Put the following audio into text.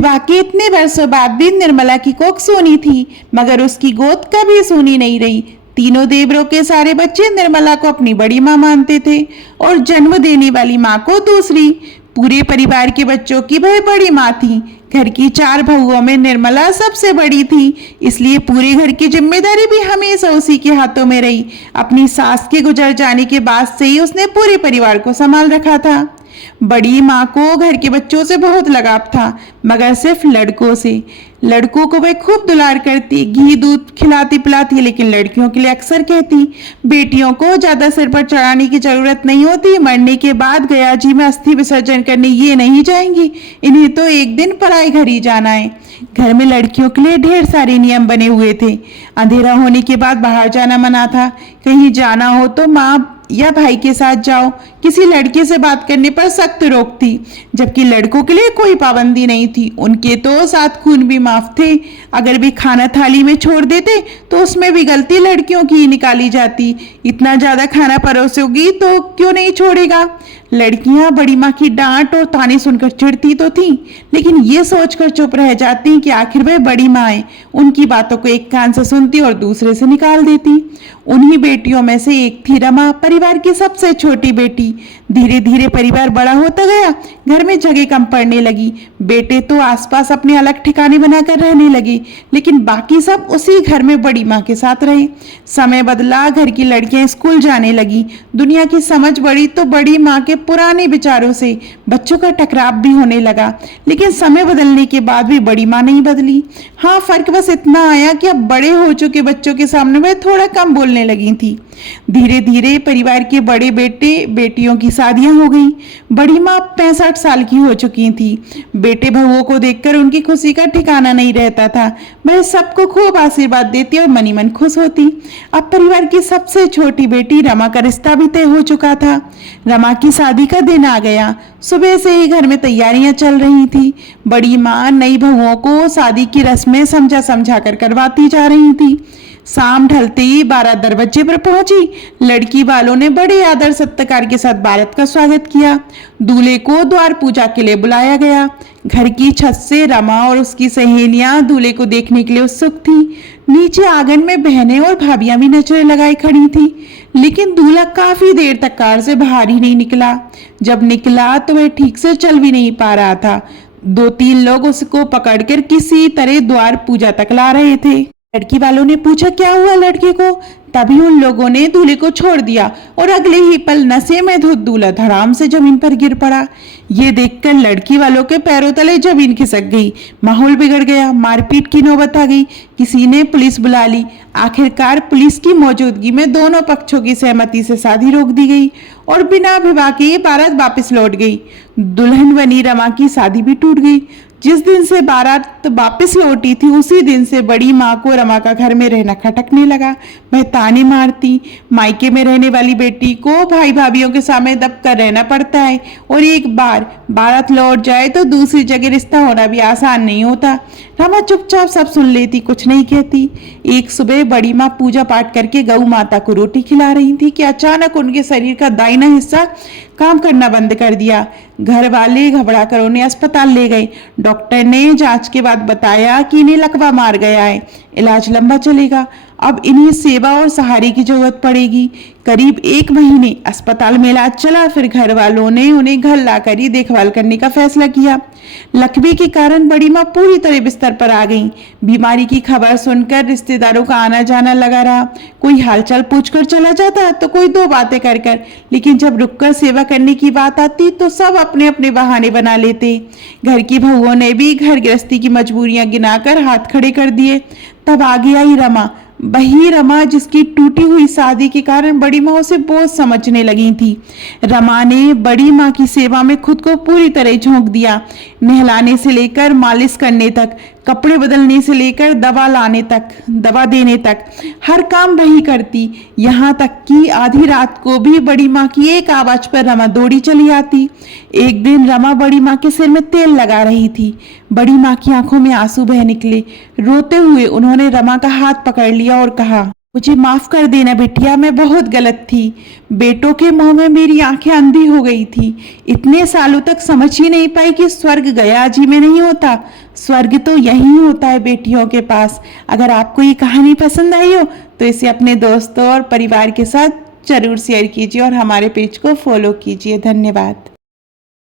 विवाह के इतने वर्षों बाद भी निर्मला की कोख सोनी थी, मगर उसकी गोद कभी सोनी नहीं रही। तीनों देवरों के सारे बच्चे निर्मला को अपनी बड़ी माँ मानते थे और जन्म देने वाली माँ को दूसरी। पूरे परिवार के बच्चों की वह बड़ी माँ थी। घर की 4 बहुओं में निर्मला सबसे बड़ी थी, इसलिए पूरे घर की जिम्मेदारी भी हमेशा उसी के हाथों में रही। अपनी सास के गुजर जाने के बाद से ही उसने पूरे परिवार को संभाल रखा था। बड़ी माँ को घर के बच्चों से बहुत लगाव था, मगर सिर्फ लड़कों से। लड़कों को वह खूब दुलार करती, घी दूध खिलाती पिलाती, लेकिन लड़कियों के लिए अक्सर कहती, बेटियों को ज्यादा सिर पर चढ़ाने की जरूरत नहीं होती। मरने के बाद गया जी में अस्थि विसर्जन करने ये नहीं जाएंगी, इन्हें तो एक दिन पराए घर ही जाना है। घर में लड़कियों के लिए ढेर सारे नियम बने हुए थे। अंधेरा होने के बाद बाहर जाना मना था। कहीं जाना हो तो माँ या भाई के साथ जाओ। किसी लड़के से बात करने पर सख्त रोक थी, जबकि लड़कों के लिए कोई पाबंदी नहीं थी। उनके तो 7 खून भी माफ थे। अगर भी खाना थाली में छोड़ देते तो उसमें भी गलती लड़कियों की ही निकाली जाती। इतना ज्यादा खाना परोसोगी तो क्यों नहीं छोड़ेगा। लड़कियां बड़ी माँ की डांट और ताने सुनकर चिढ़ती तो थीं, लेकिन ये सोचकर चुप रह जाती कि आखिर वह बड़ी माँ है। उनकी बातों को एक कान से सुनती और दूसरे से निकाल देती। उन्हीं बेटियों में से एक थी रमा, परिवार की सबसे छोटी बेटी। धीरे धीरे परिवार बड़ा होता गया, घर में जगह कम पड़ने लगी। बेटे तो आसपास अपने अलग ठिकाने बनाकर रहने लगे, लेकिन बाकी सब उसी घर में बड़ी माँ के साथ रहे। समय बदला, घर की लड़कियां स्कूल जाने लगी। दुनिया की समझ बढ़ी तो बड़ी माँ के पुराने विचारों से बच्चों का टकराव भी होने लगा, लेकिन समय बदलने के बाद भी बड़ी माँ नहीं बदली। हाँ, फर्क बस इतना आया कि अब बड़े हो चुके बच्चों के सामने वह थोड़ा कम बोलने लगी थी। धीरे धीरे परिवार के बड़े बेटे बेटियों की शादियां हो गई। बड़ी माँ 65 साल की हो चुकी थी। बेटे बहुओं को देखकर उनकी खुशी का ठिकाना नहीं रहता था। वह सबको खूब आशीर्वाद देती और मनी मन खुश होती। अब परिवार की सबसे छोटी बेटी रमा का रिश्ता भी तय हो चुका था। रमा की शादी का दिन आ गया। सुबह से ही घर में तैयारियां चल रही थी। बड़ी माँ नई बहुओं को शादी की रस्में समझा समझा कर करवाती जा रही थी। शाम ढलते ही बारात दरवाजे पर पहुंची। लड़की वालों ने बड़े आदर सत्कार के साथ बारात का स्वागत किया। दूल्हे को द्वार पूजा के लिए बुलाया गया। घर की छत से रमा और उसकी सहेलियां दूल्हे को देखने के लिए उत्सुक थी। नीचे आंगन में बहनें और भाभियां भी नजरें लगाए खड़ी थी, लेकिन दूल्हा काफी देर तक कार से बाहर ही नहीं निकला। जब निकला तो वह ठीक से चल भी नहीं पा रहा था। 2-3 लोग उसको पकड़कर किसी तरह द्वार पूजा तक ला रहे थे। लड़की वालों ने पूछा क्या हुआ लड़के को। तभी उन लोगों ने दूल्हे को छोड़ दिया और अगले ही पल नशे में धुत दूल्हा धड़ाम से जमीन पर गिर पड़ा। ये देखकर लड़की वालों के पैरों तले जमीन खिसक गई। माहौल बिगड़ गया। मारपीट की नौबत आ गई। किसी ने पुलिस बुला ली। आखिरकार पुलिस की मौजूदगी में दोनों पक्षों की सहमति से शादी रोक दी गई और बिना विवाह के बारात वापस लौट गई। दुल्हन बनी रमा की शादी भी टूट गई। जिस दिन से बारात वापस लौटी थी, उसी दिन से बड़ी माँ को रमा का घर में रहना खटकने लगा। वह ताने मारती। मायके में रहने वाली बेटी को भाई भाभीयों के सामने दब कर रहना पड़ता है, और एक बार बारात लौट जाए तो दूसरी जगह रिश्ता होना भी आसान नहीं होता। रमा चुपचाप सब सुन लेती, कुछ नहीं कहती। एक सुबह बड़ी माँ पूजा पाठ करके गौ माता को रोटी खिला रही थी कि अचानक उनके शरीर का दाहिना हिस्सा काम करना बंद कर दिया। घर वाले घबरा कर उन्हें अस्पताल ले गए। डॉक्टर ने जांच के बाद बताया कि इन्हें लकवा मार गया है। इलाज लंबा चलेगा। अब इन्हें सेवा और सहारे की जरूरत पड़ेगी। करीब 1 महीने अस्पताल में इलाज चला, फिर घर वालों ने उन्हें घर लाकर ही देखभाल करने का फैसला किया। लकवे के कारण बड़ी माँ पूरी तरह बिस्तर पर आ गईं। बीमारी की खबर सुनकर रिश्तेदारों का आना जाना लगा रहा। कोई हालचाल पूछकर चला जाता तो कोई 2 बातें कर, लेकिन जब रुककर सेवा करने की बात आती तो सब अपने अपने बहाने बना लेते। घर की बहुओं ने भी घर गृहस्थी की मजबूरियां गिनाकर हाथ खड़े कर दिए। तब आगे आई रमा, वही रमा जिसकी टूटी हुई शादी के कारण बड़ी माँ उसे बोझ समझने लगी थी। रमा ने बड़ी माँ की सेवा में खुद को पूरी तरह झोंक दिया। नहलाने से लेकर मालिश करने तक, कपड़े बदलने से लेकर दवा देने तक हर काम वही करती। यहाँ तक कि आधी रात को भी बड़ी माँ की एक आवाज पर रमा दौड़ी चली आती। एक दिन रमा बड़ी माँ के सिर में तेल लगा रही थी। बड़ी माँ की आंखों में आंसू बह निकले। रोते हुए उन्होंने रमा का हाथ पकड़ लिया और कहा, मुझे माफ कर देना बिटिया, मैं बहुत गलत थी। बेटों के मोह में मेरी आंखें अंधी हो गई थी। इतने सालों तक समझ ही नहीं पाई कि स्वर्ग गया जी में नहीं होता, स्वर्ग तो यहीं होता है बेटियों के पास। अगर आपको ये कहानी पसंद आई हो तो इसे अपने दोस्तों और परिवार के साथ जरूर शेयर कीजिए और हमारे पेज को फॉलो कीजिए। धन्यवाद।